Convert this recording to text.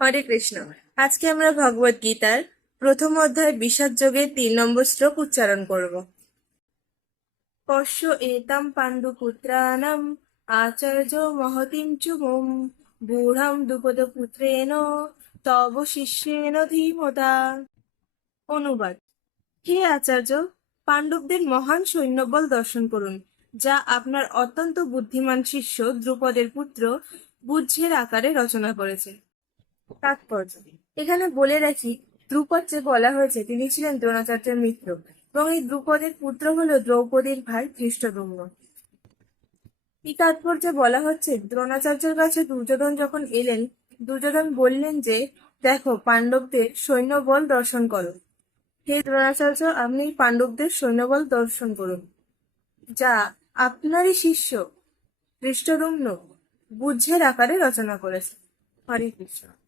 হরে কৃষ্ণ। আজকে আমরা ভগবত গীতার প্রথম অধ্যায় বিষাদ যোগের তিন নম্বর শ্লোক উচ্চারণ করব। পশ্য এতাম পাণ্ডু পুত্রানাম আচার্য মহতিম চুমুম বুঢ়াম দুপদ পুত্রেন তব শিষ্যেন ধীমতা। অনুবাদ। হে আচার্য, পাণ্ডবদের মহান সৈন্যবল দর্শন করুন, যা আপনার অত্যন্ত বুদ্ধিমান শিষ্য দ্রুপদের পুত্র বুজ্ঝের আকারে রচনা করেছে। তাৎপর্য। এখানে বলে রাখি দ্রুপদ যে বলা হয়েছে, তিনি ছিলেন দ্রোণাচার্যের মিত্র এবং এই দ্রুপদের পুত্র হলো দ্রৌপদীর ভাই ধৃষ্টদুম্ন এই তাৎপর্যে বলা হচ্ছে, দ্রোণাচার্যের কাছে দুর্যোধন যখন এলেন, দুর্যোধন বললেন যে, দেখো, পাণ্ডবদের সৈন্যবল দর্শন করো। হে দ্রোণাচার্য, আপনি পাণ্ডবদের সৈন্যবল দর্শন করুন। যা আপনারই শিষ্য ধৃষ্টদুম্ন বুঝের আকারে রচনা করেছে। হরে কৃষ্ণ।